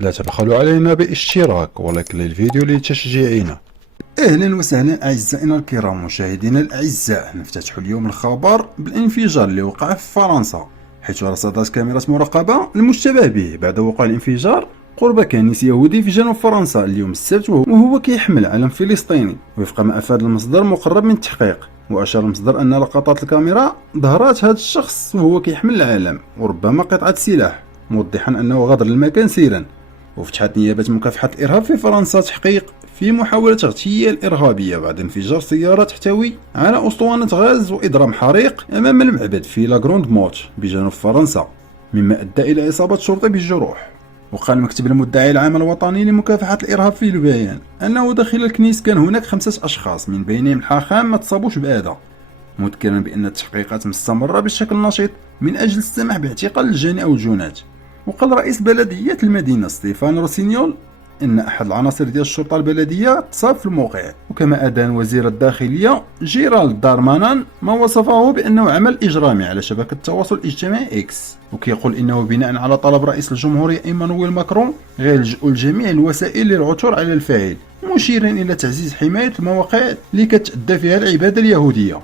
لا تبخلوا علينا باشتراك ولايك للفيديو لتشجيعنا. اهلا وسهلا اعزائنا الكرام مشاهدينا الاعزاء. نفتتح اليوم الخبر بالانفجار اللي وقع في فرنسا، حيث رصدت كاميرا مراقبه المشتبه به بعد وقوع الانفجار قرب كنيس يهودي في جنوب فرنسا اليوم السبت، وهو كيحمل علم فلسطيني وفق ما افاد المصدر مقرب من التحقيق. واشار المصدر ان لقطات الكاميرا ظهرت هذا الشخص وهو كيحمل العلم وربما قطعه سلاح، موضحا انه غادر المكان سيرا. وفتحت نيابة مكافحة الإرهاب في فرنسا تحقيق في محاولة اغتيال إرهابية بعد انفجار سيارة تحتوي على أسطوانة غاز وإضرام حريق أمام المعبد في لا غروند موت بجنوب فرنسا، مما أدى إلى إصابة شرطي بالجروح. وقال مكتب المدعي العام الوطني لمكافحة الإرهاب في البيان أنه داخل الكنيس كان هناك 5 أشخاص من بينهم الحاخام ما تصابوش بأذى، مذكرا بأن التحقيقات مستمرة بشكل نشيط من أجل السماح باعتقال الجاني أو الجنات. وقال رئيس بلدية المدينة ستيفان روسينيول إن أحد العناصر ديال الشرطة البلدية تصاب في الموقع. وكما أدان وزير الداخلية جيرالد دارمانان ما وصفه بأنه عمل إجرامي على شبكة التواصل الاجتماعي إكس، وكيقول إنه بناء على طلب رئيس الجمهورية إيمانويل ماكرون غيلجؤوا لجميع الوسائل للعثور على الفاعل، مشيرا إلى تعزيز حماية المواقع اللي كتأدى فيها العبادة اليهودية.